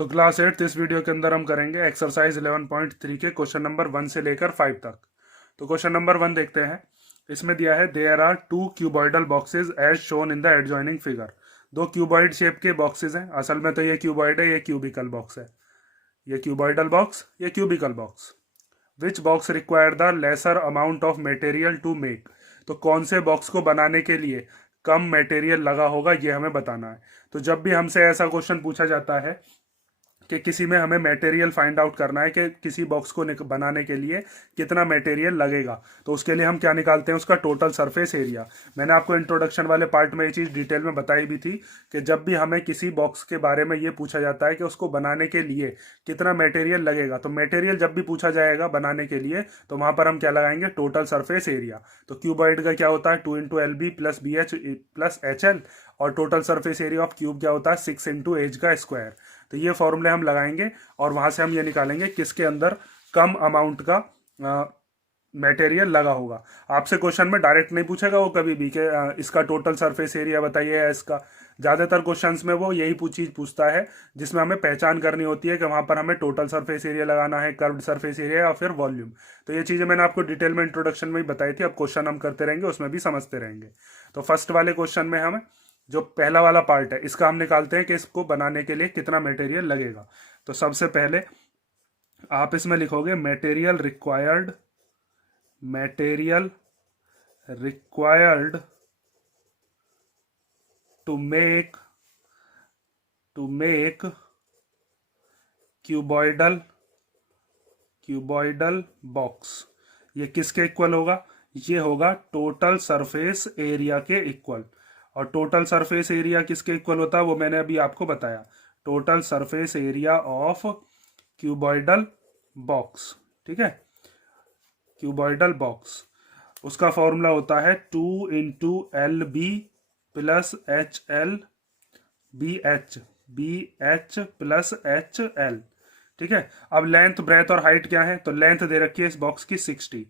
तो क्लास 8 इस वीडियो के अंदर हम करेंगे एक्सरसाइज 11.3 के क्वेश्चन नंबर 1 से लेकर 5 तक। तो क्वेश्चन नंबर 1 देखते हैं। इसमें दिया है there are two cuboidal boxes as shown in the adjoining figure. दो क्यूबॉइड शेप के बॉक्सेस हैं। असल में तो ये क्यूबॉइड है, ये क्यूबिकल बॉक्स है। ये क्यूबॉइडल बॉक्स, ये cubical box. Which box require the lesser amount of material to make. तो कौन से बॉक्स को बनाने के लिए कम मटेरियल लगा होगा, ये हमें बताना है। तो जब भी हमसे ऐसा क्वेश्चन पूछा जाता है कि किसी में हमें मटेरियल फाइंड आउट करना है कि किसी बॉक्स को बनाने के लिए कितना मटेरियल लगेगा, तो उसके लिए हम क्या निकालते हैं, उसका टोटल सरफेस एरिया। मैंने आपको इंट्रोडक्शन वाले पार्ट में ये चीज़ डिटेल में बताई भी थी कि जब भी हमें किसी बॉक्स के बारे में ये पूछा जाता है कि उसको बनाने के लिए कितना मटेरियल लगेगा, तो मटेरियल जब भी पूछा जाएगा बनाने के लिए तो वहां पर हम क्या लगाएंगे, टोटल सरफेस एरिया। तो क्यूबॉइड का क्या होता है, 2 × LB + BH + HL, और total surface area of cube क्या होता है, 6 × H का स्क्वायर। तो ये फॉर्मूले हम लगाएंगे और वहां से हम ये निकालेंगे किसके अंदर कम अमाउंट का मटेरियल लगा होगा। आपसे क्वेश्चन में डायरेक्ट नहीं पूछेगा वो कभी भी कि इसका टोटल सरफेस एरिया बताइए या इसका। ज़्यादातर क्वेश्चंस में वो यही चीज़ पूछता है जिसमें हमें पहचान करनी होती है कि वहां पर हमें टोटल सरफेस एरिया लगाना है, कर्व्ड सरफेस एरिया या फिर वॉल्यूम। तो ये चीज़ें मैंने आपको डिटेल में इंट्रोडक्शन में ही बताई थी। अब क्वेश्चन हम करते रहेंगे, उसमें भी समझते रहेंगे। तो फर्स्ट वाले क्वेश्चन में हम जो पहला वाला पार्ट है इसका हम निकालते हैं कि इसको बनाने के लिए कितना मटेरियल लगेगा। तो सबसे पहले आप इसमें लिखोगे material required to make cuboidal box. ये किसके इक्वल होगा, ये होगा टोटल सरफेस एरिया के इक्वल। और टोटल सरफेस एरिया किसके इक्वल होता है वो मैंने अभी आपको बताया, total surface area of cuboidal box. ठीक है, क्यूबॉइडल बॉक्स उसका फॉर्मूला होता है 2 × LB + HL BH + HL। ठीक है, अब लेंथ, ब्रेथ और हाइट क्या है, तो लेंथ दे रखी है इस बॉक्स की 60,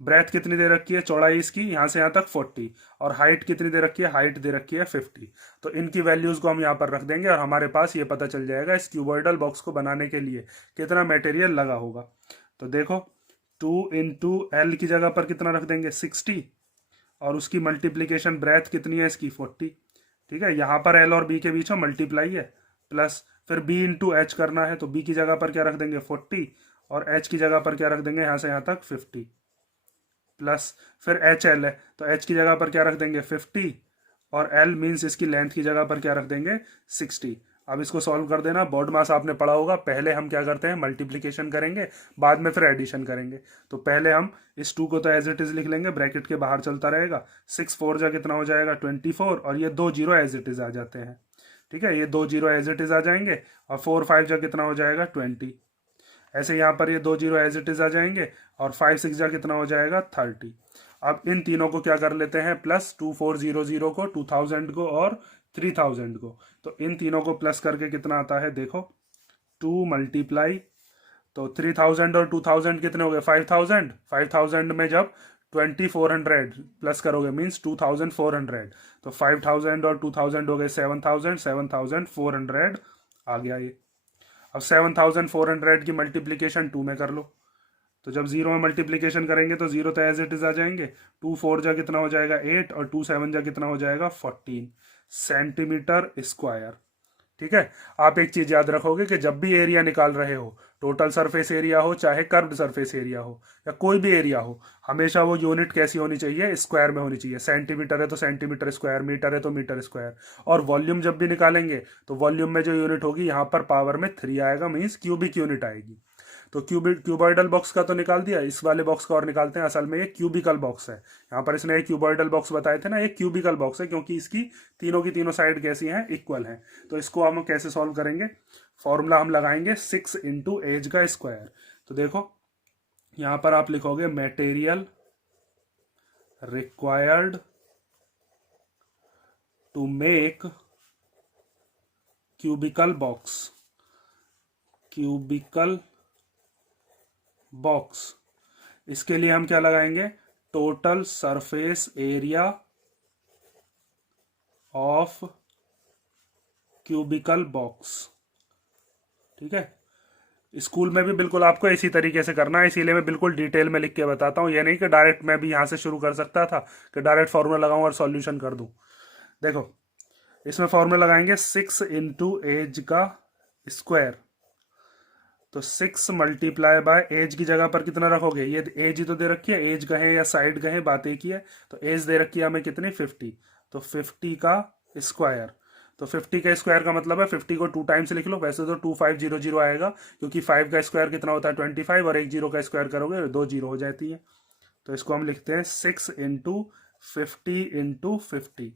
ब्रेथ कितनी दे रखी है, चौड़ाई इसकी यहां से यहां तक 40, और हाइट कितनी दे रखी है, हाइट दे रखी है 50। तो इनकी वैल्यूज को हम यहां पर रख देंगे और हमारे पास ये पता चल जाएगा इस क्यूबॉइडल बॉक्स को बनाने के लिए कितना मटेरियल लगा होगा। तो देखो 2 × L की जगह पर कितना रख देंगे, 60, और उसकी मल्टीप्लीकेशन ब्रेथ कितनी है इसकी, 40। ठीक है, यहाँ पर L और B के बीच में मल्टीप्लाई है, प्लस फिर B × H करना है, तो B की जगह पर क्या रख देंगे, 40, और H की जगह पर क्या रख देंगे, यहाँ से यहाँ तक 50, प्लस फिर HL है तो H की जगह पर क्या रख देंगे, 50, और L मीन्स इसकी लेंथ की जगह पर क्या रख देंगे, 60। अब इसको सॉल्व कर देना। बोर्ड मास आपने पढ़ा होगा, पहले हम क्या करते हैं, मल्टीप्लीकेशन करेंगे, बाद में फिर एडिशन करेंगे। तो पहले हम इस 2 को तो एज इट इज लिख लेंगे, ब्रैकेट के बाहर चलता रहेगा। 6 4 जा कितना हो जाएगा, 24, और ये 2 0 एज इट इज आ जाते हैं। ठीक है, ये 2 0 एज इट इज आ जाएंगे, और 4 5 जा कितना हो जाएगा, 20। ऐसे यहाँ पर ये 2 0 एज इट इज आ जाएंगे, और 5 6 जा कितना हो जाएगा, 30। अब इन तीनों को क्या कर लेते हैं, प्लस 2400 को, 2000 को और 3000 को। तो इन तीनों को प्लस करके कितना आता है, देखो 2 मल्टीप्लाई, तो 3000 और 2000 कितने हो गए, 5000। 5000 में जब 2400 प्लस करोगे मीन्स 2400, तो 5000 और 2000 हो गए 7000, 7400 आ गया ये। अब 7400 की मल्टीप्लीकेशन 2 में कर लो, तो जब 0 में मल्टीप्लीकेशन करेंगे तो 0 तो एज इट इज आ जाएंगे। 2 4 जा कितना हो जाएगा, 8, और 2 7 जा कितना हो जाएगा, 14 सेंटीमीटर स्क्वायर। ठीक है, आप एक चीज याद रखोगे कि जब भी एरिया निकाल रहे हो, टोटल सरफेस एरिया हो चाहे कर्व्ड सरफेस एरिया हो या कोई भी एरिया हो, हमेशा वो यूनिट कैसी होनी चाहिए, स्क्वायर में होनी चाहिए। सेंटीमीटर है तो सेंटीमीटर स्क्वायर, मीटर है तो मीटर स्क्वायर। और वॉल्यूम जब भी निकालेंगे तो वॉल्यूम में जो यूनिट होगी यहाँ पर पावर में 3 आएगा, मीन्स क्यूबिक यूनिट आएगी। तो क्यूबॉइडल बॉक्स का तो निकाल दिया, इस वाले बॉक्स का और निकालते हैं। असल में ये क्यूबिकल बॉक्स है। यहाँ पर इसने एक क्यूबॉइडल बॉक्स बताए थे ना, ये क्यूबिकल बॉक्स है क्योंकि इसकी तीनों की तीनों साइड कैसी हैं, इक्वल हैं। तो इसको हम कैसे सॉल्व करेंगे, फॉर्मूला हम लगाएंगे 6 × एज का स्क्वायर। तो देखो यहाँ पर आप लिखोगे material required to make cubical box. इसके लिए हम क्या लगाएंगे, total surface area of cubical box. ठीक है, स्कूल में भी बिल्कुल आपको इसी तरीके से करना है, इसीलिए मैं बिल्कुल डिटेल में लिख के बताता हूँ। ये नहीं कि डायरेक्ट मैं भी यहाँ से शुरू कर सकता था कि डायरेक्ट फॉर्मूला लगाऊं और सॉल्यूशन कर दूं। देखो, इसमें फॉर्मूला लगाएंगे 6 इंटू एज का स्क्वायर। तो 6 मल्टीप्लाई बाय एज की जगह पर कितना रखोगे, ये एज ही तो दे रखी है, एज कहें या साइड कहें बात एक ही है। तो एज दे रखी है हमें कितनी, 50। तो 50 का स्क्वायर। तो 50 का स्क्वायर का मतलब है 50 को 2 टाइम्स लिख लो, वैसे तो 2500 आएगा, क्योंकि 5 का स्क्वायर कितना होता है 25, और एक जीरो का स्क्वायर करोगे 2 जीरो हो जाती है। तो इसको हम लिखते हैं 6 इंटू 50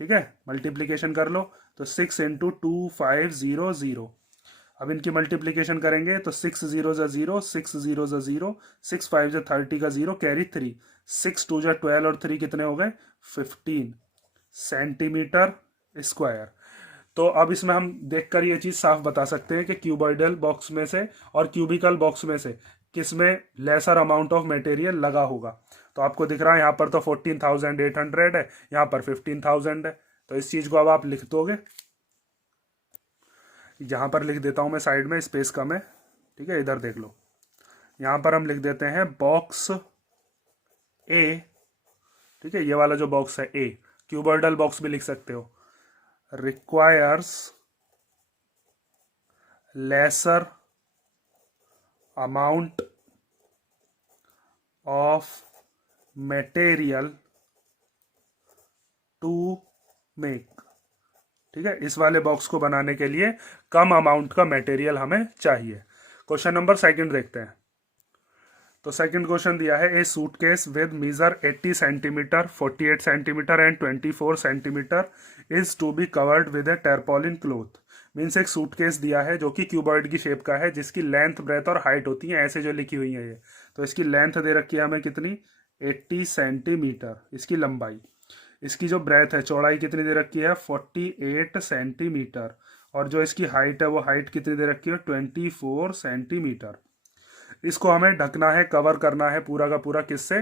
ठीक है, मल्टीप्लीकेशन कर लो। तो 6 इंटू 2500। अब इनकी मल्टीप्लीकेशन करेंगे तो 6 जीरो जा जीरो, 6 जीरो जा जीरो, 6 5 जा 30 का जीरो, कैरी 3, 6 2 जा 12 और 3 कितने हो गए 15 सेंटीमीटर स्क्वायर। तो अब इसमें हम देखकर ये चीज साफ बता सकते हैं कि क्यूबॉइडल बॉक्स में से और क्यूबिकल बॉक्स में से किसमें लेसर अमाउंट ऑफ मटेरियल लगा होगा। तो आपको दिख रहा है यहाँ पर तो 14,800 है, यहाँ पर 15,000 है। तो इस चीज को अब आप लिख दोगे, यहाँ पर लिख देता हूं मैं, साइड में स्पेस कम है, ठीक है, इधर देख लो। यहाँ पर हम लिख देते हैं बॉक्स ए, ठीक है, ये वाला जो बॉक्स है ए, क्यूबॉइडल बॉक्स भी लिख सकते हो, requires lesser amount of material to make. ठीक है, इस वाले बॉक्स को बनाने के लिए कम अमाउंट का मटेरियल हमें चाहिए। क्वेश्चन नंबर सेकंड देखते हैं। तो सेकंड क्वेश्चन दिया है, a suitcase with measure 80 centimetre, 48 centimetre and 24 centimetre is to be covered with a tarpaulin cloth. Means एक सूटकेस दिया है जो कि क्यूबॉइड की शेप का है, जिसकी लेंथ, ब्रेथ और हाइट होती है ऐसे जो लिखी हुई है ये। तो इसकी लेंथ दे रखी है हमें कितनी, 80 सेंटीमीटर, इसकी लंबाई। इसकी जो ब्रेथ है, चौड़ाई कितनी दे रखी है 48 सेंटीमीटर, और जो इसकी हाइट है वो हाइट कितनी दे रखी है 24 सेंटीमीटर। इसको हमें ढकना है, कवर करना है पूरा का पूरा, किससे,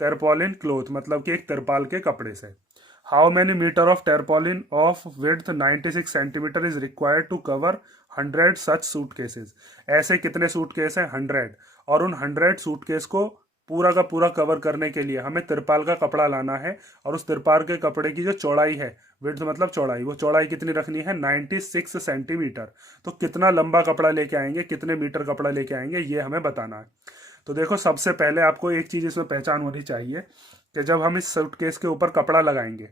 टेरपोलिन क्लोथ, मतलब कि एक तिरपाल के कपड़े से। How many metre of tarpaulin of width 96 centimetre is required to cover 100 such suitcases. ऐसे कितने सूटकेस हैं 100, और उन 100 सूटकेस को पूरा का पूरा कवर करने के लिए हमें तिरपाल का कपड़ा लाना है, और उस तिरपाल के कपड़े की जो चौड़ाई है, विड्थ मतलब चौड़ाई, वो चौड़ाई कितनी रखनी है 96 सेंटीमीटर। तो कितना लंबा कपड़ा लेके आएंगे, कितने मीटर कपड़ा लेके आएंगे, ये हमें बताना है। तो देखो, सबसे पहले आपको एक चीज इसमें पहचान होनी चाहिए कि जब हम इस सूटकेस के ऊपर कपड़ा लगाएंगे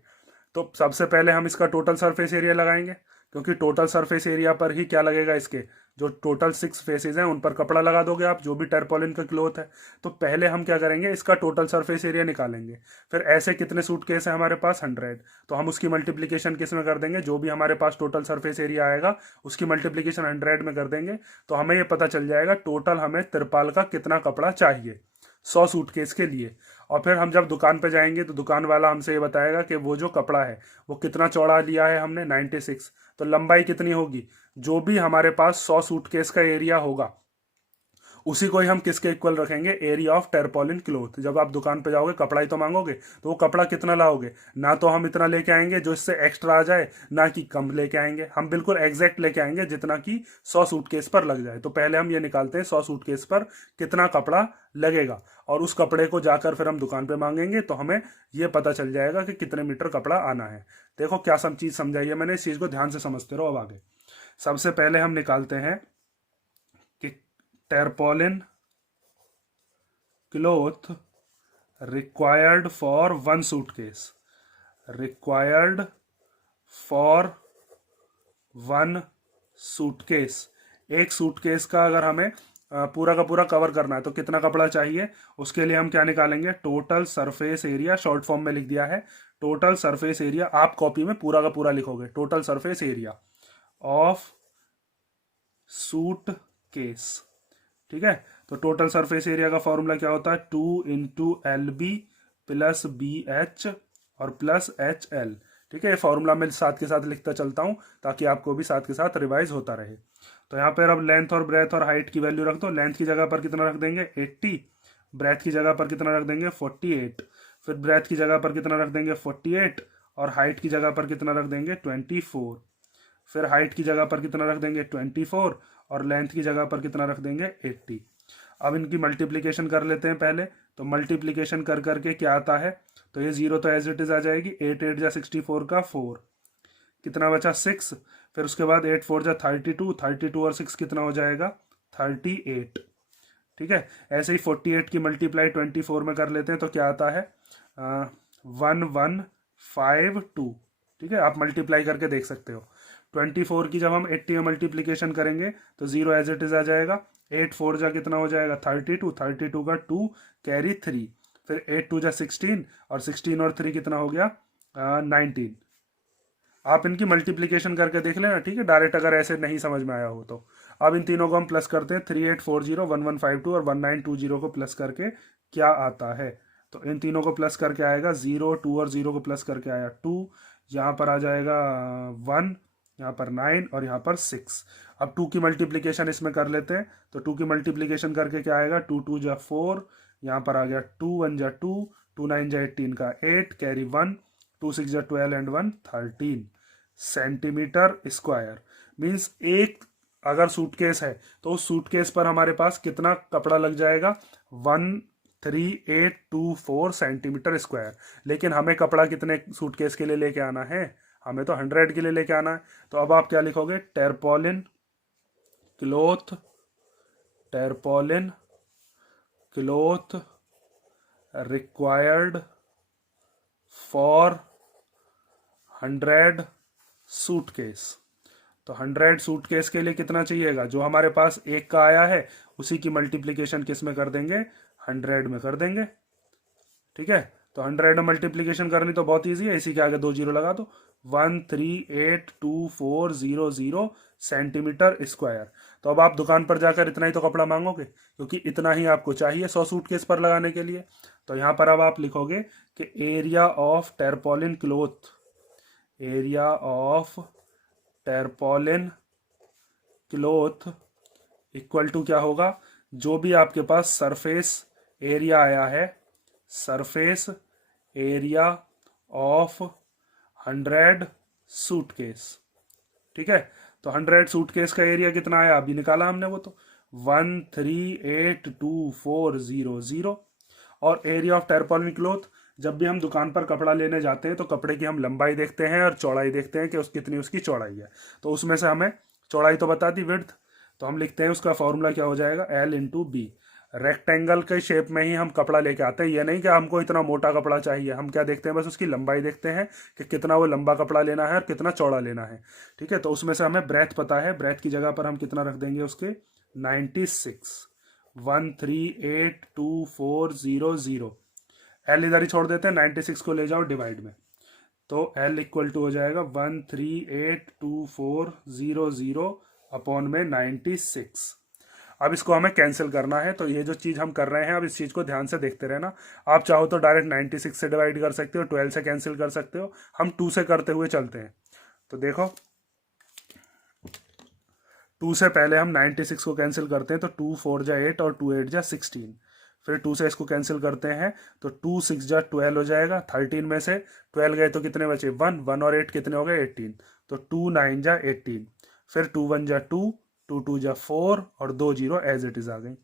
तो सबसे पहले हम इसका टोटल सरफेस एरिया लगाएंगे, क्योंकि टोटल सरफेस एरिया पर ही क्या लगेगा, इसके जो टोटल 6 फेसेस हैं उन पर कपड़ा लगा दोगे आप, जो भी टर्पोलिन का क्लोथ है। तो पहले हम क्या करेंगे, इसका टोटल सरफेस एरिया निकालेंगे। फिर ऐसे कितने सूटकेस है हमारे पास 100, तो हम उसकी मल्टीप्लीकेशन किस में कर देंगे, जो भी हमारे पास टोटल सरफेस एरिया आएगा उसकी मल्टीप्लीकेशन 100 में कर देंगे। तो हमें ये पता चल जाएगा टोटल हमें तिरपाल का कितना कपड़ा चाहिए 100 सूटकेस के लिए। और फिर हम जब दुकान पे जाएंगे तो दुकान वाला हमसे ये बताएगा कि वो जो कपड़ा है वो कितना चौड़ा लिया है हमने 96, तो लंबाई कितनी होगी, जो भी हमारे पास 100 सूटकेस का एरिया होगा उसी को ही हम किसके इक्वल रखेंगे, एरिया ऑफ टेरपोलिन क्लोथ। जब आप दुकान पे जाओगे कपड़ा ही तो मांगोगे, तो वो कपड़ा कितना लाओगे, ना तो हम इतना लेके आएंगे जो इससे एक्स्ट्रा आ जाए, ना कि कम लेके आएंगे, हम बिल्कुल एग्जैक्ट लेके आएंगे जितना कि 100 सूटकेस पर लग जाए। तो पहले हम ये निकालते हैं 100 सूटकेस पर कितना कपड़ा लगेगा, और उस कपड़े को जाकर फिर हम दुकान पे मांगेंगे, तो हमें ये पता चल जाएगा कि कितने मीटर कपड़ा आना है। देखो क्या सब चीज समझाई है मैंने, इस चीज को ध्यान से समझते रहो। अब आगे सबसे पहले हम निकालते हैं कि tarpaulin cloth required for 1 suitcase, required for 1 suitcase. एक सूटकेस का अगर हमें पूरा का पूरा कवर करना है तो कितना कपड़ा चाहिए, उसके लिए हम क्या निकालेंगे, total surface area, short form में लिख दिया है टोटल सरफेस एरिया। आप कॉपी में पूरा का पूरा लिखोगे, total surface area of suit case. ठीक है, तो टोटल सरफेस एरिया का फॉर्मूला क्या होता है, 2 इंटू LB प्लस BH और प्लस HL। ठीक है, ये फॉर्मूला मैं साथ के साथ लिखता चलता हूं ताकि आपको भी साथ के साथ रिवाइज होता रहे। तो यहाँ पर अब लेंथ और ब्रेथ और हाइट की वैल्यू रख दो। लेंथ की जगह पर कितना रख देंगे 80, ब्रेथ की जगह पर कितना रख देंगे 48, फिर ब्रेथ की जगह पर कितना रख देंगे 48, और हाइट की जगह पर कितना रख देंगे 24, फिर हाइट की जगह पर कितना रख देंगे 24 और लेंथ की जगह पर कितना रख देंगे 80। अब इनकी मल्टीप्लिकेशन कर लेते हैं पहले। तो मल्टीप्लिकेशन कर करके क्या आता है, तो ये 0 तो एज इट इज आ जाएगी, 8 8 जा 64 का 4, कितना बचा 6। फिर उसके बाद 8 4 जा 32, 32 और 6 कितना हो जाएगा 38। ठीक है, ऐसे ही 48 की मल्टीप्लाई 24 में कर लेते हैं तो क्या आता है 1152। ठीक है, आप मल्टीप्लाई करके देख सकते हो। 24 की जब हम 80 में मल्टीप्लीकेशन करेंगे तो 0 एज इट इज आ जाएगा, 8 4 जा कितना हो जाएगा 32, 32 का 2 कैरी 3, फिर 8 2 जा 16 और 16 और 3 कितना हो गया 19। आप इनकी मल्टीप्लिकेशन करके देख लेना, ठीक है, डायरेक्ट अगर ऐसे नहीं समझ में आया हो तो। अब इन तीनों को हम प्लस करते हैं, 3840 1152 और 1920 को प्लस करके क्या आता है, तो इन तीनों को प्लस करके आएगा 0 2 और 0 को प्लस करके आया 2, यहाँ पर आ जाएगा 1, यहाँ पर 9 और यहाँ पर 6। अब 2 की मल्टीप्लिकेशन इसमें कर लेते हैं, तो 2 की मल्टीप्लिकेशन करके क्या आएगा 2 2 जा 4, यहाँ पर आ गया 2 1 जा 2, 2 9 जा 18 का 8 कैरी 1, 2 6 जा 12 एंड 1 13 सेंटीमीटर स्क्वायर। मीन्स एक अगर सूटकेस है तो उस सूटकेस पर हमारे पास कितना कपड़ा लग जाएगा 13824 सेंटीमीटर स्क्वायर। लेकिन हमें कपड़ा कितने सूटकेस के लिए लेके आना है, हमें तो 100 के लिए लेके आना है। तो अब आप क्या लिखोगे, tarpaulin cloth, tarpaulin cloth required for 100 suitcase. तो 100 सूटकेस के लिए कितना चाहिएगा, जो हमारे पास एक का आया है उसी की मल्टीप्लिकेशन किस में कर देंगे 100 में कर देंगे। ठीक है, तो 100 में मल्टीप्लिकेशन करनी तो बहुत ईजी है, इसी के आगे 2 जीरो लगा दो, 1382400 सेंटीमीटर स्क्वायर। तो अब आप दुकान पर जाकर इतना ही तो कपड़ा मांगोगे, क्योंकि इतना ही आपको चाहिए 100 सूटकेस पर लगाने के लिए। तो यहाँ पर अब आप लिखोगे कि area of tarpaulin cloth, area of tarpaulin cloth equal to क्या होगा, जो भी आपके पास सरफेस एरिया आया है, सरफेस एरिया ऑफ 100 सूटकेस। ठीक है, तो 100 सूटकेस का एरिया कितना आया अभी निकाला हमने, वो तो 1382400। और एरिया ऑफ टेरपोलिन क्लोथ, जब भी हम दुकान पर कपड़ा लेने जाते हैं तो कपड़े की हम लंबाई देखते हैं और चौड़ाई देखते हैं कि कितनी उसकी चौड़ाई है। तो उसमें से हमें चौड़ाई तो बता दी विड्थ, तो हम लिखते हैं उसका फॉर्मूला क्या हो जाएगा L इंटू बी। रेक्टेंगल के शेप में ही हम कपड़ा लेके आते हैं, ये नहीं कि हमको इतना मोटा कपड़ा चाहिए, हम क्या देखते हैं बस उसकी लंबाई देखते हैं कि कितना वो लंबा कपड़ा लेना है और कितना चौड़ा लेना है। ठीक है, तो उसमें से हमें ब्रेथ पता है, ब्रेथ की जगह पर हम कितना रख देंगे उसके 96, 1382400। एल इधर ही छोड़ देते हैं, 96 को ले जाओ डिवाइड में, तो एल इक्वल टू हो जाएगा 1382400 अपॉन में 96। अब इसको हमें कैंसिल करना है, तो ये जो चीज़ हम कर रहे हैं अब इस चीज़ को ध्यान से देखते रहना। आप चाहो तो डायरेक्ट 96 से डिवाइड कर सकते हो, 12 से कैंसिल कर सकते हो, हम 2 से करते हुए चलते हैं। तो देखो 2 से पहले हम 96 को कैंसिल करते हैं, तो 2 4 जा 8 और 2 8 जा 16। फिर 2 से इसको कैंसिल करते हैं तो 2 6 जा 12 हो जाएगा, 13 में से 12 गए तो कितने बचे 1, 1 और 8 कितने हो गए 18, तो 2 9 जा 18। फिर 2 1 जा 2, 2 2 जा 4 और 2 जीरो एज इट इज आ गई।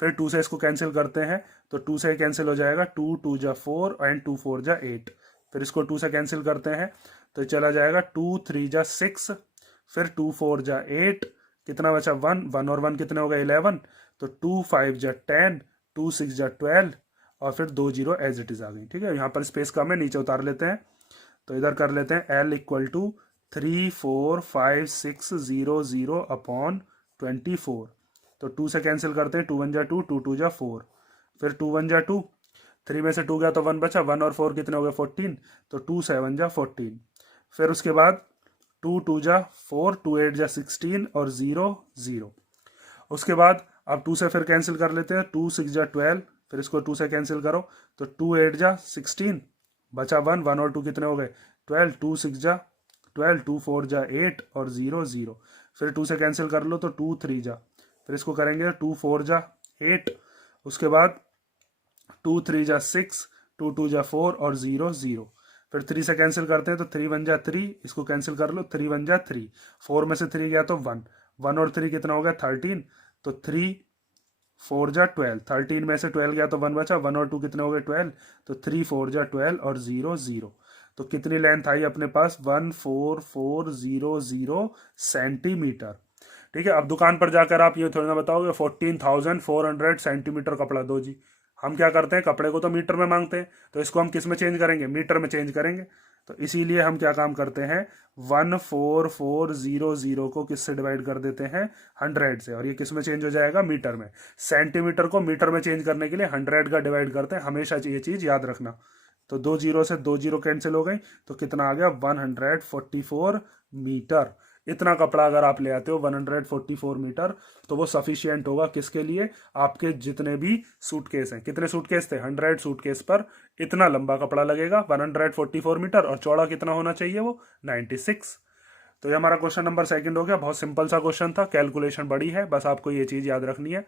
फिर 2 से इसको कैंसिल करते हैं तो 2 से कैंसिल हो जाएगा, 2 2 जा 4 एंड 2 4 जा 8। फिर इसको 2 से कैंसिल करते हैं तो चला जाएगा 2 3 जा 6, फिर 2 4 जा 8, कितना बचा 1, 1 और 1 कितने हो गए 11, तो 2 5 जा 10, 2 6 जा 12 और फिर 2 जीरो एज इट इज आ गई। ठीक है, यहाँ पर स्पेस कम है, नीचे उतार लेते हैं, तो इधर कर लेते हैं L इक्वल टू 34560 अपॉन 24। तो 2 से कैंसिल करते हैं, 2 1 जा 2, 2 2 जा 4, फिर 2 1 जा 2, 3 में से 2 गया तो 1 बचा, 1 और 4 कितने हो गए 14, तो 2 7 जा 14। फिर उसके बाद 2 2 जा 4, 2 8 जा 16 और 0 0। उसके बाद अब 2 से फिर कैंसिल कर लेते हैं, 2 6 जा 12, फिर इसको 2 से कैंसिल करो तो 2 8 जा 16, बचा 1, 1 और 2 कितने हो गए 12, 2 6 जा 12, 2 4 जा 8 और 0 0। फिर 2 से कैंसिल कर लो तो 2 3 जा, फिर इसको करेंगे 2 4 जा 8, उसके बाद 2 3 जा 6, 2 2 जा 4 और 0 0। फिर 3 से कैंसिल करते हैं तो 3 वन जा 3, इसको कैंसिल कर लो, 3 वन जा 3, 4 में से 3 गया तो 1, 1 और 3 कितना हो गया 13, तो 3 4 जा 12, 13 में से 12 गया तो 1 बचा, 1 और 2 कितने हो गए 12, तो 3 4 जा 12 और 0 0, तो कितनी लेंथ आई अपने पास 14400 सेंटीमीटर। ठीक है, अब दुकान पर जाकर आप ये थोड़ी ना बताओगे 14,400 सेंटीमीटर कपड़ा दो जी। हम क्या करते हैं, कपड़े को तो मीटर में मांगते हैं, तो इसको हम किस में चेंज करेंगे, मीटर में चेंज करेंगे। तो इसीलिए हम क्या काम करते हैं, 14400 को किससे डिवाइड कर देते हैं, 100 से, और ये किस में चेंज हो जाएगा, मीटर में। सेंटीमीटर को मीटर में चेंज करने के लिए 100 का डिवाइड करते हैं, हमेशा ये चीज याद रखना। तो 2 जीरो से 2 जीरो कैंसिल हो गई, तो कितना आ गया 144 मीटर। इतना कपड़ा अगर आप ले आते हो 144 मीटर, तो वो सफिशियंट होगा किसके लिए, आपके जितने भी सूटकेस हैं। कितने सूटकेस थे, 100 सूटकेस पर इतना लंबा कपड़ा लगेगा 144 मीटर, और चौड़ा कितना होना चाहिए, वो 96। तो ये हमारा क्वेश्चन नंबर सेकंड हो गया। बहुत सिंपल सा क्वेश्चन था, कैलकुलेशन बड़ी है, बस आपको ये चीज याद रखनी है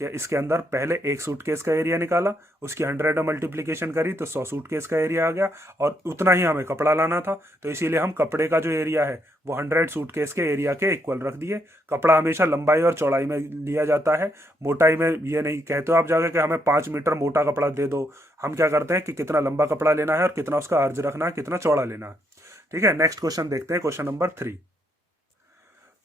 कि इसके अंदर पहले एक सूटकेस का एरिया निकाला, उसकी 100 में मल्टीप्लीकेशन करी तो 100 सूटकेस का एरिया आ गया, और उतना ही हमें कपड़ा लाना था, तो इसीलिए हम कपड़े का जो एरिया है वो 100 सूटकेस के एरिया के इक्वल रख दिए। कपड़ा हमेशा लंबाई और चौड़ाई में लिया जाता है, मोटाई में ये नहीं कहते हो आप जाकर कि हमें 5 मीटर मोटा कपड़ा दे दो। हम क्या करते हैं कि कितना लंबा कपड़ा लेना है और कितना उसका अर्ज रखना है, कितना चौड़ा लेना है। ठीक है, नेक्स्ट क्वेश्चन देखते हैं, क्वेश्चन नंबर 3।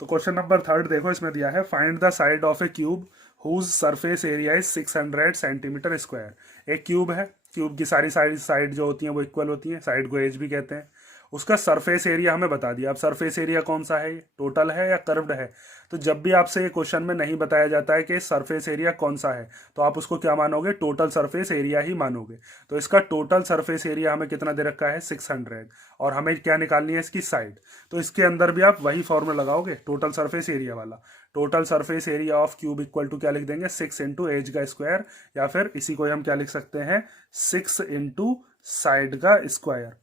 तो क्वेश्चन नंबर 3 देखो, इसमें दिया है find the side of a cube whose surface area is 600 centimetre square. एक क्यूब है, क्यूब की सारी साइड जो होती हैं वो इक्वल होती हैं, साइड को एज भी कहते हैं। उसका सरफेस एरिया हमें बता दिया। अब सरफेस एरिया कौन सा है, टोटल है या कर्व्ड है। तो जब भी आपसे ये क्वेश्चन में नहीं बताया जाता है कि सरफेस एरिया कौन सा है, तो आप उसको क्या मानोगे, टोटल सरफेस एरिया ही मानोगे। तो इसका टोटल सरफेस एरिया हमें कितना दे रखा है 600, और हमें क्या निकालनी है इसकी साइड। तो इसके अंदर भी आप वही फॉर्मूला लगाओगे, टोटल सरफेस एरिया वाला। Total surface area of cube equal to क्या लिख देंगे, 6 इंटू एज का स्क्वायर, या फिर इसी को हम क्या लिख सकते हैं, 6 इंटू साइड का स्क्वायर।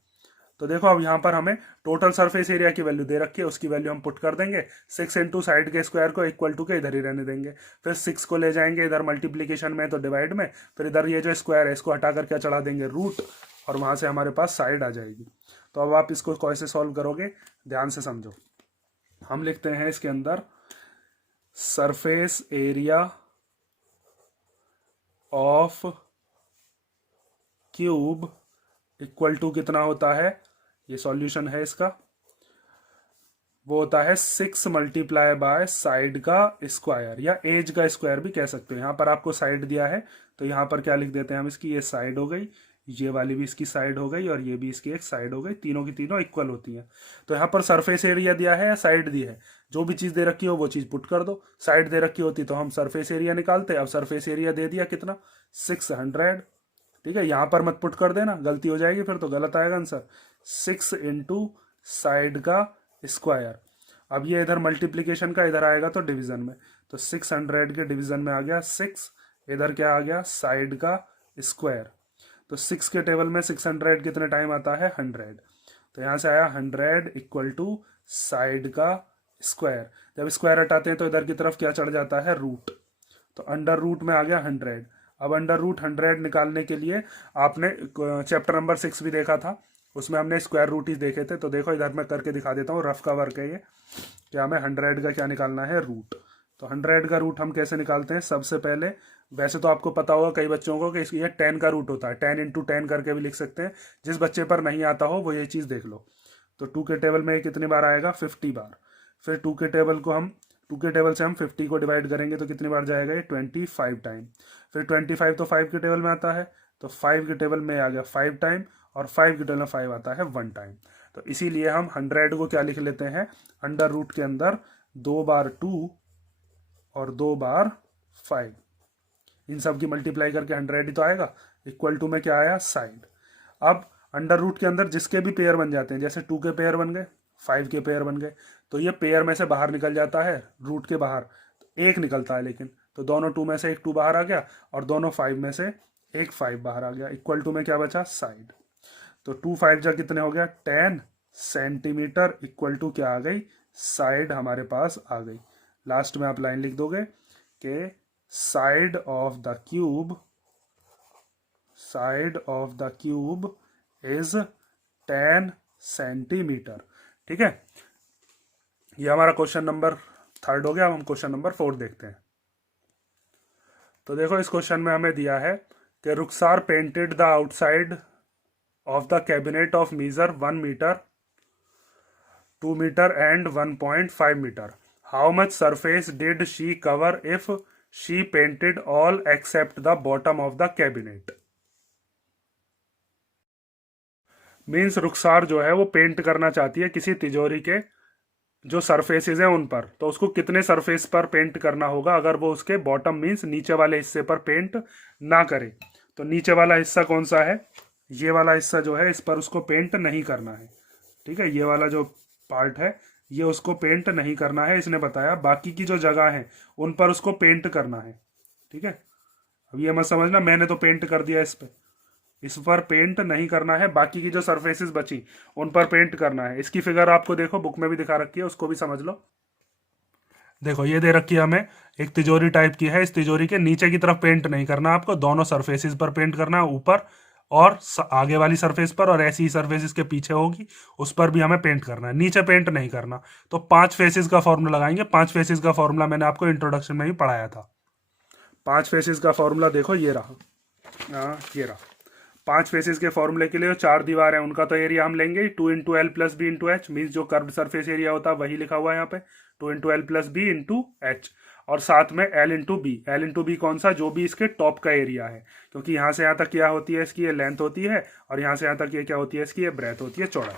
तो देखो अब यहाँ पर हमें टोटल सरफेस एरिया की वैल्यू दे रखी है, उसकी वैल्यू हम पुट कर देंगे, 6 इंटू साइड के स्क्वायर को इक्वल टू के इधर ही रहने देंगे। फिर 6 को ले जाएंगे इधर मल्टीप्लीकेशन में तो डिवाइड में, फिर इधर ये जो स्क्वायर है इसको हटाकर क्या चढ़ा देंगे, रूट, और वहां से हमारे पास साइड आ जाएगी। तो अब आप इसको कैसे सॉल्व करोगे, ध्यान से समझो। हम लिखते हैं इसके अंदर surface area of cube equal to कितना होता है, ये सॉल्यूशन है इसका, वो होता है 6 मल्टीप्लाई बाय साइड का स्क्वायर, या एज का स्क्वायर भी कह सकते हो। यहाँ पर आपको साइड दिया है तो यहाँ पर क्या लिख देते हैं हम इसकी, ये साइड हो गई, ये वाली भी इसकी साइड हो गई, और ये भी इसकी एक साइड हो गई, तीनों की तीनों इक्वल होती हैं। तो यहाँ पर सरफेस एरिया दिया है या साइड दी है, जो भी चीज़ दे रखी हो वो चीज़ पुट कर दो। साइड दे रखी होती तो हम सरफेस एरिया निकालते, अब सरफेस एरिया दे दिया कितना 600। ठीक है, यहां पर मत पुट कर देना, गलती हो जाएगी, फिर तो गलत आएगा आंसर। 6 इंटू साइड का स्क्वायर। अब ये इधर मल्टीप्लीकेशन का, इधर आएगा तो डिवीजन में, तो 600 के डिवीजन में आ गया 6, इधर क्या आ गया साइड का स्क्वायर। तो 6 के टेबल में 600 कितने टाइम आता है 100, तो यहां से आया 100 इक्वल टू साइड का स्क्वायर। जब स्क्वायर हटाते हैं तो इधर की तरफ क्या चढ़ जाता है, रूट, तो अंडर रूट में आ गया 100। अब अंडर रूट 100 निकालने के लिए आपने चैप्टर नंबर 6 भी देखा था, उसमें हमने स्क्वायर रूट ही देखे थे। तो देखो इधर मैं करके दिखा देता हूँ, रफ का वर्क है ये, क्या हमें 100 का क्या निकालना है, रूट। तो 100 का रूट हम कैसे निकालते हैं, सबसे पहले वैसे तो आपको पता होगा कई बच्चों को कि ये 10 का रूट होता है, 10 इंटू 10 करके भी लिख सकते हैं। जिस बच्चे पर नहीं आता हो वो ये चीज़ देख लो। तो 2 के टेबल में कितनी बार आएगा 50 बार। फिर 2 के टेबल को हम 2 के टेबल से हम 50 को डिवाइड करेंगे तो कितनी बार जाएगा ये 25 टाइम। फिर 25 तो 5 के टेबल में आता है, तो 5 के टेबल में आ गया 5 टाइम, और 5 के टेबल में 5 आता है 1 टाइम। तो इसीलिए हम 100 को क्या लिख लेते हैं, अंडर रूट के अंदर 2 बार 2 और 2 बार 5, इन सब की मल्टीप्लाई करके 100 ही तो आएगा। इक्वल टू में क्या आया साइड। अब अंडर रूट के अंदर जिसके भी पेयर बन जाते हैं, जैसे 2 के पेयर बन गए, 5 के पेयर बन गए, तो ये पेयर में से बाहर निकल जाता है, रूट के बाहर एक निकलता है लेकिन, तो दोनों 2 में से एक 2 बाहर आ गया, और दोनों 5 में से एक 5 बाहर आ गया। इक्वल टू में क्या बचा साइड। तो 2 5 जा कितने हो गया 10 सेंटीमीटर, इक्वल टू क्या आ गई साइड हमारे पास आ गई। लास्ट में आप लाइन लिख दोगे कि side of the cube is 10 centimetre. ठीक है, ये हमारा क्वेश्चन नंबर 3 हो गया। अब हम क्वेश्चन नंबर 4 देखते हैं। तो देखो इस क्वेश्चन में हमें दिया है कि Rukhsar painted the outside of the cabinet of measure 1 metre, 2 metre and 1.5 metre. How much surface did she cover if she painted all except the bottom of the cabinet. Means Rukhsar जो है वो पेंट करना चाहती है किसी तिजोरी के जो सरफेसेस हैं उन पर, तो उसको कितने सरफेस पर पेंट करना होगा अगर वो उसके बॉटम मीन्स नीचे वाले हिस्से पर पेंट ना करे। तो नीचे वाला हिस्सा कौन सा है, ये वाला हिस्सा जो है इस पर उसको पेंट नहीं करना है। ठीक है, ये वाला जो पार्ट है ये उसको पेंट नहीं करना है, इसने बताया। बाकी की जो जगह है उन पर उसको पेंट करना है। ठीक है, अब ये मत समझना मैंने तो पेंट कर दिया इस पर पेंट नहीं करना है, बाकी की जो सरफेसेस बची उन पर पेंट करना है। इसकी फिगर आपको देखो बुक में भी दिखा रखी है, उसको भी समझ लो। देखो ये दे रखी है हमें, एक तिजोरी टाइप की है। इस तिजोरी के नीचे की तरफ पेंट नहीं करना आपको, दोनों सरफेसेस पर पेंट करना है, ऊपर और आगे वाली सरफेस पर, और ऐसी ही सरफेस इसके पीछे होगी उस पर भी हमें पेंट करना है, नीचे पेंट नहीं करना। तो 5 फेसेस का फॉर्मूला लगाएंगे। 5 फेसेस का फॉर्मूला मैंने आपको इंट्रोडक्शन में ही पढ़ाया था। 5 फेसेस का फॉर्मूला देखो ये रहा, ये रहा। 5 फेसेस के फॉर्मूले के लिए जो 4 दीवार है उनका तो एरिया हम लेंगे 2 into L plus B into H, means जो कर्व सरफेस एरिया होता है वही लिखा हुआ है यहाँ पे, 2 into L plus B into H. और साथ में L into B. L into B कौन सा, जो भी इसके टॉप का एरिया है, क्योंकि यहाँ से यहाँ तक क्या होती है इसकी, ये लेंथ होती है, और यहाँ से यहाँ तक ये क्या होती है इसकी, ये ब्रेथ होती है, चौड़ाई।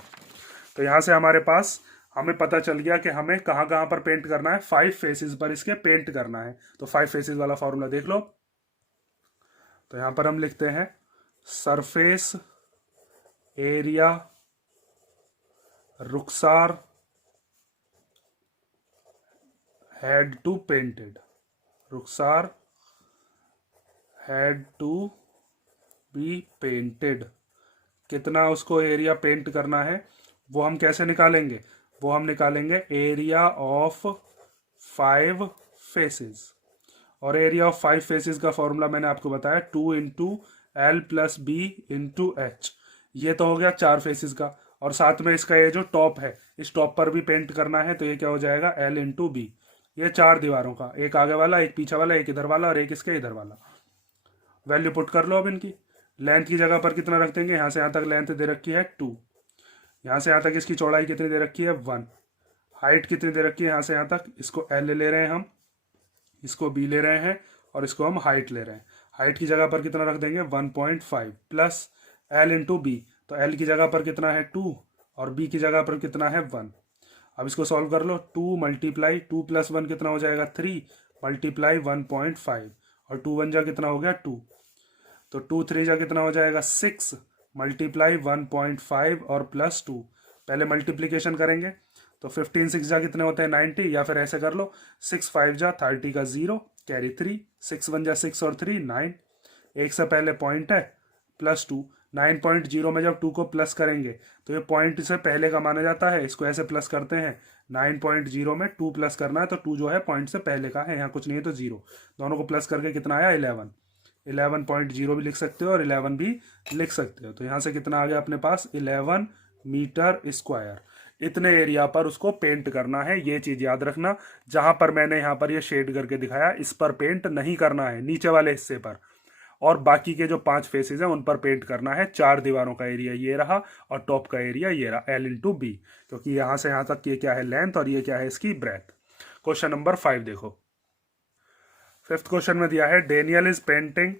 तो यहाँ से हमारे पास हमें पता चल गया कि हमें कहाँ कहाँ पर पेंट करना है, 5 फेसेस पर इसके पेंट करना है। तो 5 फेसेस वाला फॉर्मूला देख लो। तो यहाँ पर हम लिखते हैं surface area Rukhsar had to painted, Rukhsar had to be painted. कितना उसको एरिया पेंट करना है वो हम कैसे निकालेंगे, वो हम निकालेंगे एरिया ऑफ 5 फेसेस। और एरिया ऑफ 5 फेसेस का फॉर्मूला मैंने आपको बताया 2 into L plus B into H. ये तो हो गया 4 फेसेस का, और साथ में इसका ये जो टॉप है इस टॉप पर भी पेंट करना है, तो ये क्या हो जाएगा एल इंटू बी। ये 4 दीवारों का, एक आगे वाला, एक पीछे वाला, एक इधर वाला और एक इसके इधर वाला। वैल्यू पुट कर लो अब इनकी। लेंथ की जगह पर कितना रख देंगे, यहाँ से यहाँ तक लेंथ दे रखी है 2, यहाँ से यहाँ तक इसकी चौड़ाई कितनी दे रखी है 1, हाइट कितनी दे रखी है यहाँ से यहाँ तक, इसको एल ले रहे हैं हम, इसको बी ले रहे हैं और इसको हम हाइट ले रहे हैं। हाइट की जगह पर कितना रख देंगे 1.5 प्लस एल इंटू बी, तो एल की जगह पर कितना है 2 और बी की जगह पर कितना है 1। अब इसको सॉल्व कर लो, 2 मल्टीप्लाई 2 प्लस 1 कितना हो जाएगा 3 मल्टीप्लाई 1.5, और 2 1 जा कितना हो गया 2, तो 2 3 जा कितना हो जाएगा 6 मल्टीप्लाई 1.5 और प्लस 2। पहले मल्टीप्लीकेशन करेंगे तो 15 6 जा कितने होते हैं 90, या फिर ऐसे कर लो 6 5 जा 30 का 0 कैरी 3, 6 1 जा 6 और 3 9, एक से पहले पॉइंट है प्लस 2, 9.0 में जब 2 को प्लस करेंगे तो ये पॉइंट से पहले का माना जाता है, इसको ऐसे प्लस करते हैं। 9.0 में 2 प्लस करना है तो 2 जो है पॉइंट से पहले का है, यहाँ कुछ नहीं है तो 0, दोनों को प्लस करके कितना आया 11। 11.0 भी लिख सकते हो और 11 भी लिख सकते हो। तो यहाँ से कितना आ गया अपने पास 11 मीटर स्क्वायर। इतने एरिया पर उसको पेंट करना है, ये चीज याद रखना। जहां पर मैंने यहाँ पर ये शेड करके दिखाया इस पर पेंट नहीं करना है, नीचे वाले हिस्से पर, और बाकी के जो 5 फेसेस हैं उन पर पेंट करना है। 4 दीवारों का एरिया ये रहा और टॉप का एरिया ये रहा एल इंटू बी, क्योंकि यहाँ से यहाँ तक ये क्या है लेंथ और ये क्या है इसकी ब्रेथ। क्वेश्चन नंबर 5 देखो, 5th क्वेश्चन में दिया है Daniel is painting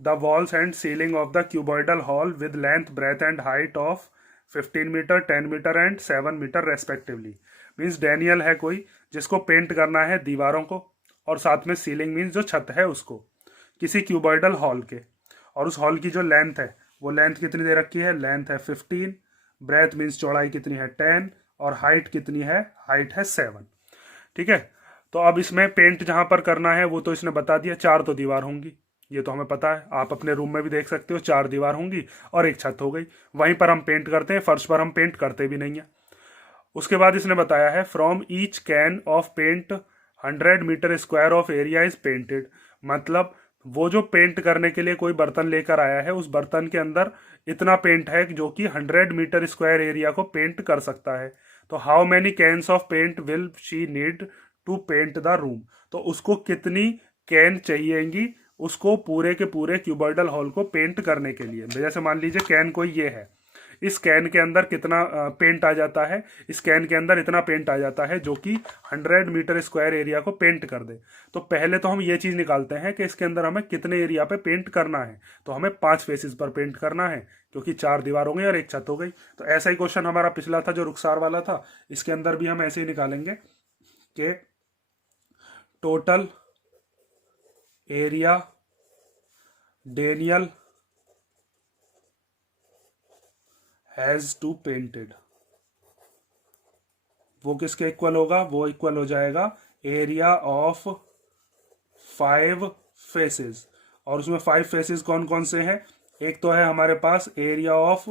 the walls and ceiling of the cuboidal hall with length breadth and height of 15 metre 10 metre and 7 metre respectively. Means Daniel है कोई जिसको पेंट करना है दीवारों को और साथ में सीलिंग मीन्स जो छत है उसको, किसी क्यूबॉइडल हॉल के, और उस हॉल की जो लेंथ है वो लेंथ कितनी दे रखी है, लेंथ है 15, ब्रेथ मीन्स चौड़ाई कितनी है 10 और हाइट कितनी है, हाइट है 7। ठीक है, तो अब इसमें पेंट जहां पर करना है वो तो इसने बता दिया, 4 तो दीवार होंगी, ये तो हमें पता है, आप अपने रूम में भी देख सकते हो 4 दीवार होंगी और एक छत हो गई, वहीं पर हम पेंट करते हैं, फर्श पर हम पेंट करते भी नहीं है। उसके बाद इसने बताया है from each can of paint 100 metre square of area is painted, मतलब वो जो पेंट करने के लिए कोई बर्तन लेकर आया है, उस बर्तन के अंदर इतना पेंट है जो कि 100 मीटर स्क्वायर एरिया को पेंट कर सकता है। तो how many cans of paint will she need to paint the room. तो उसको कितनी कैन चाहिएगी उसको पूरे के पूरे क्यूबॉइडल हॉल को पेंट करने के लिए। जैसे मान लीजिए कैन कोई ये है, इस कैन के अंदर कितना पेंट आ जाता है, इस कैन के अंदर इतना पेंट आ जाता है जो कि 100 मीटर स्क्वायर एरिया को पेंट कर दे। तो पहले तो हम ये चीज़ निकालते हैं कि इसके अंदर हमें कितने एरिया पे पेंट करना है। तो हमें 5 फेसेस पर पेंट करना है, क्योंकि 4 दीवार हो गई और एक छत हो गई। तो ऐसा ही क्वेश्चन हमारा पिछला था जो रुखसार वाला था, इसके अंदर भी हम ऐसे ही निकालेंगे कि total area Daniel has to painted, वो किसके इक्वल होगा, वो इक्वल हो जाएगा एरिया ऑफ 5 फेसेस। और उसमें 5 फेसेस कौन कौन से हैं, एक तो है हमारे पास एरिया ऑफ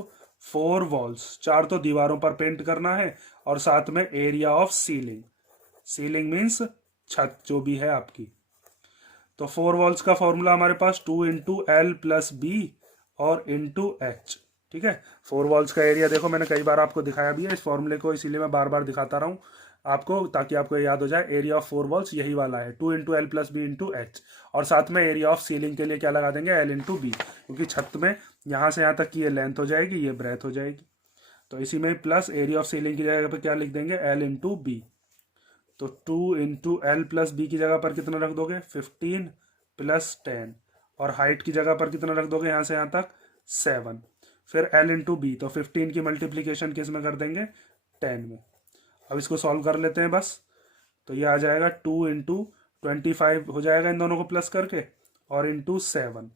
4 वॉल्स, 4 तो दीवारों पर पेंट करना है, और साथ में area of ceiling, ceiling means छत जो भी है आपकी। तो 4 वॉल्स का फॉर्मूला हमारे पास 2 इंटू एल प्लस बी और इंटू एच। ठीक है, 4 वॉल्स का एरिया देखो मैंने कई बार आपको दिखाया भी है इस फॉर्मूले को, इसीलिए मैं बार बार दिखाता रहा हूँ आपको, ताकि आपको याद हो जाए। एरिया ऑफ 4 वॉल्स यही वाला है, 2 into L plus B into H. और साथ में एरिया ऑफ सीलिंग के लिए क्या लगा देंगे, एल इंटू बी, क्योंकि छत में यहाँ से यहाँ तक की ये लेंथ हो जाएगी, ये ब्रेथ हो जाएगी। तो इसी में प्लस एरिया ऑफ सीलिंग की जगह पर क्या लिख देंगे, एल इंटू बी। तो 2 इंटू एल प्लस बी की जगह पर कितना रख दोगे, 15 प्लस 10, और हाइट की जगह पर कितना रख दोगे यहाँ से यहाँ तक, 7। फिर एल इंटू बी, तो 15 की मल्टीप्लीकेशन किस में कर देंगे, 10 में। अब इसको सॉल्व कर लेते हैं बस। तो ये आ जाएगा 2 इंटू 25 हो जाएगा इन दोनों को प्लस करके, और इंटू 7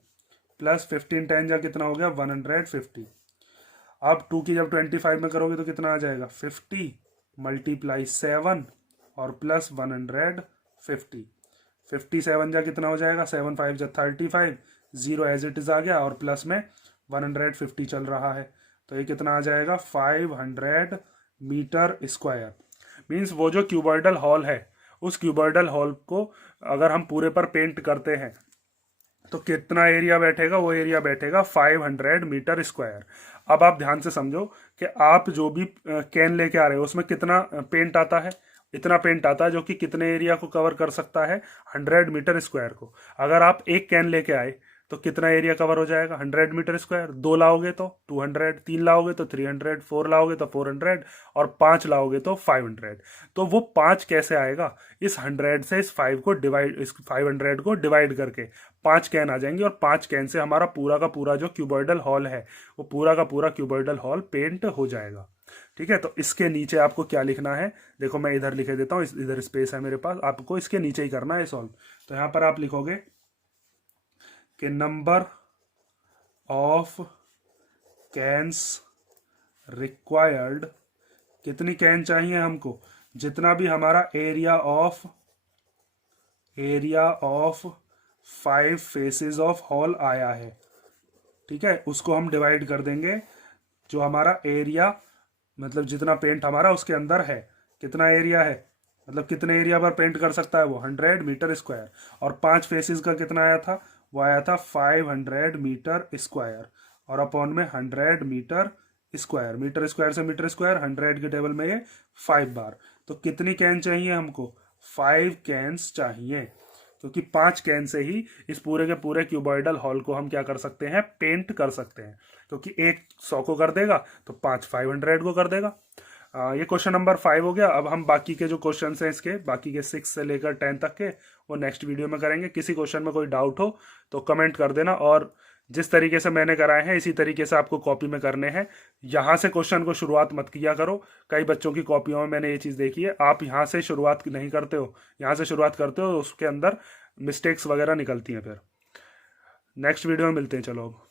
प्लस 15 10 जा कितना हो गया, 150। अब 2 की जब 25 में करोगे तो कितना आ जाएगा, 50 मल्टीप्लाई 7 और प्लस 150। 57 जा कितना हो जाएगा, 7 5 जा 35, जीरो एज इट इज आ गया, और प्लस में 150 चल रहा है। तो ये कितना आ जाएगा, 500 मीटर स्क्वायर। मीन्स वो जो क्यूबॉइडल हॉल है, उस क्यूबॉइडल हॉल को अगर हम पूरे पर पेंट करते हैं तो कितना एरिया बैठेगा, वो एरिया बैठेगा 500 मीटर स्क्वायर। अब आप ध्यान से समझो कि आप जो भी कैन लेके आ रहे हो उसमें कितना पेंट आता है, इतना पेंट आता है जो कि कितने एरिया को कवर कर सकता है, 100 मीटर स्क्वायर को। अगर आप एक कैन लेके आए तो कितना एरिया कवर हो जाएगा, 100 मीटर स्क्वायर। 2 लाओगे तो 200, 3 लाओगे तो 300, 4 लाओगे तो 400, और 5 लाओगे तो 500। तो वो 5 कैसे आएगा, इस 100 से इस 5 को डिवाइड, इस 500 को डिवाइड करके 5 कैन आ जाएंगे, और 5 कैन से हमारा पूरा का पूरा जो क्यूबॉइडल हॉल है वो पूरा का पूरा क्यूबॉइडल हॉल पेंट हो जाएगा। ठीक है, तो इसके नीचे आपको क्या लिखना है, देखो मैं इधर लिखे देता हूँ, इधर स्पेस है मेरे पास, आपको इसके नीचे ही करना है सॉल्व। तो यहाँ पर आप लिखोगे कि नंबर ऑफ कैन्स रिक्वायर्ड, कितनी कैन चाहिए हमको, जितना भी हमारा area of 5 faces of hall आया है। ठीक है, उसको हम डिवाइड कर देंगे, जो हमारा एरिया मतलब जितना पेंट हमारा उसके अंदर है, कितना एरिया है, मतलब कितने एरिया पर पेंट कर सकता है वो, 100 मीटर स्क्वायर। और 5 फेसेस का कितना आया था, वो आया था 500 मीटर स्क्वायर, और अपॉन में 100 मीटर स्क्वायर, मीटर स्क्वायर से मीटर स्क्वायर, 100 के टेबल में ये 5 बार। तो कितनी कैन चाहिए हमको, 5 कैन्स चाहिए, क्योंकि 5 कैन से ही इस पूरे के पूरे क्यूबॉइडल हॉल को हम क्या कर सकते हैं, पेंट कर सकते हैं। क्योंकि एक 100 को कर देगा तो 5 500 को कर देगा। ये क्वेश्चन नंबर 5 हो गया। अब हम बाकी के जो क्वेश्चन हैं इसके, बाकी के 6 से लेकर 10 तक के, वो नेक्स्ट वीडियो में करेंगे। किसी क्वेश्चन में कोई डाउट हो तो कमेंट कर देना, और जिस तरीके से मैंने कराए हैं इसी तरीके से आपको कॉपी में करने हैं। यहाँ से क्वेश्चन को शुरुआत मत किया करो, कई बच्चों की कॉपियों में मैंने ये चीज़ देखी है, आप यहाँ से शुरुआत नहीं करते हो, यहाँ से शुरुआत करते हो, उसके अंदर मिस्टेक्स वगैरह निकलती हैं। फिर नेक्स्ट वीडियो में मिलते हैं, चलो अब।